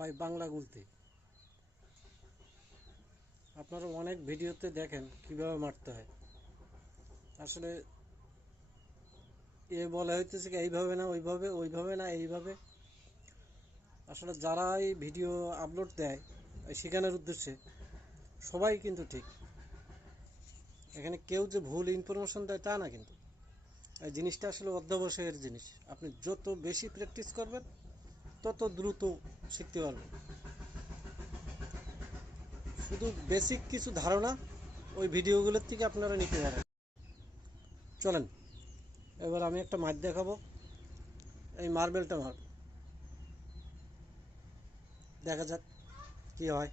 ভাই বাংলা গুলতি আপনারা অনেক ভিডিওতে দেখেন কিভাবে মারতে হয়। আসলে এ বলা হইতেছে কি এইভাবে না ওইভাবে, ওইভাবে না এইভাবে। আসলে যারা এই ভিডিও আপলোড দেয় শেখানোর উদ্দেশ্যে, সবাই কিন্তু ঠিক। এখানে কেউ যে ভুল ইনফরমেশন দেয় তা না, কিন্তু এই জিনিসটা আসলে অধ্যবসায়ের জিনিস। আপনি যত বেশি প্র্যাকটিস করবেন তত দ্রুত শিখতে পারবেন। শুধু বেসিক কিছু ধারণা ওই ভিডিওগুলোর থেকে আপনারা নিতে পারেন। চলেন এবার আমি একটা মাছ দেখাবো। এই মার্বেলটা মার, দেখা যাক কি হয়।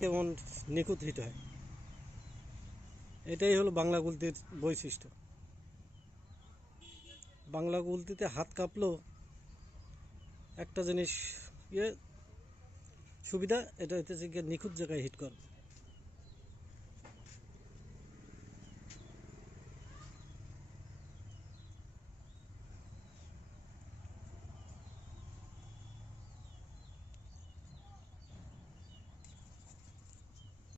কেমন নিখুঁত হিট হয়, এটাই হলো বাংলা গুলতির বৈশিষ্ট্য। বাংলা গুলতিতে হাত কাঁপলেও একটা জিনিস ইয়ে সুবিধা, এটা হইতেছে গিয়ে নিখুঁত জায়গায় হিট করবে।